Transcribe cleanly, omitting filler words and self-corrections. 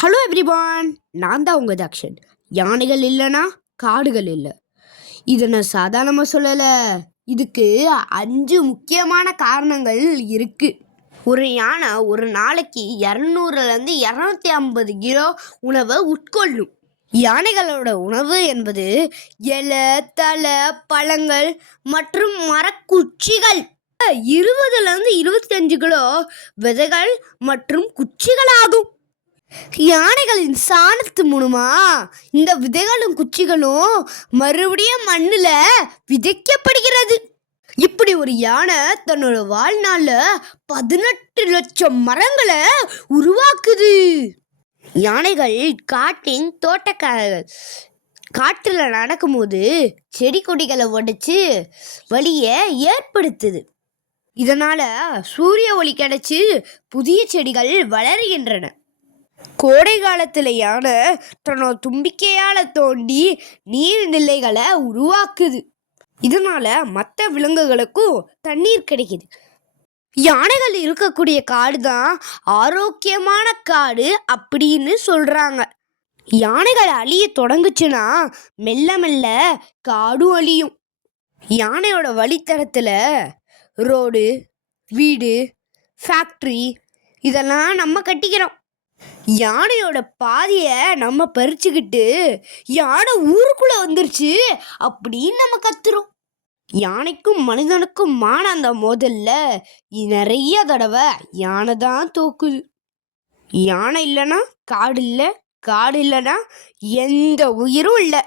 Hello everyone, நான் தான் உங்கள் தக்ஷன். யானைகள் இல்லைன்னா காடுகள் இல்லை. இதை நான் சாதாரணமாக சொல்லலை. இதுக்கு 5 முக்கியமான காரணங்கள் இருக்குது. ஒரு யானை ஒரு நாளைக்கு 200லேருந்து 250 கிலோ உணவை உட்கொள்ளும். யானைகளோட உணவு என்பது இலை, தலை, பழங்கள் மற்றும் மரக்குச்சிகள். 20லேருந்து 25 கிலோ விதைகள் மற்றும் குச்சிகள் ஆகும். யானைகளின் சாணத்து மூலமா இந்த விதைகளும் குச்சிகளும் மறுபடியும் மண்ணுல விதைக்கப்படுகிறது. இப்படி ஒரு யானை தன்னோட வாழ்நாள்ல 18 லட்சம் மரங்களை உருவாக்குது. யானைகள் காட்டின் தோட்டக்காரர்கள். காட்டுல நடக்கும்போது செடி கொடிகளை உடைச்சு வழியை ஏற்படுத்துது. இதனால சூரிய ஒளி கிடைச்சு புதிய செடிகள் வளர்கின்றன. கோடை காலத்தில் யானை தன்னோட தும்பிக்கையால் தோண்டி நீர்நிலைகளை உருவாக்குது. இதனால மற்ற விலங்குகளுக்கும் தண்ணீர் கிடைக்குது. யானைகள் இருக்கக்கூடிய காடு தான் ஆரோக்கியமான காடு அப்படின்னு சொல்றாங்க. யானைகள் அழிய தொடங்குச்சுன்னா மெல்ல மெல்ல காடும் அழியும். யானையோட வழித்தடத்துல ரோடு, வீடு, ஃபேக்ட்ரி இதெல்லாம் நம்ம கட்டிக்கிறோம். யானையோட பாதியை நம்ம பறிச்சுக்கிட்டு யானை ஊருக்குள்ள வந்துருச்சு அப்படின்னு நம்ம கத்துறோம். யானைக்கும் மனிதனுக்கும் அந்த மோதல்ல நிறைய தடவை யானை தான் தோக்குது. யானை இல்லைன்னா காடு இல்லை, காடு இல்லைன்னா எந்த உயிரும் இல்லை.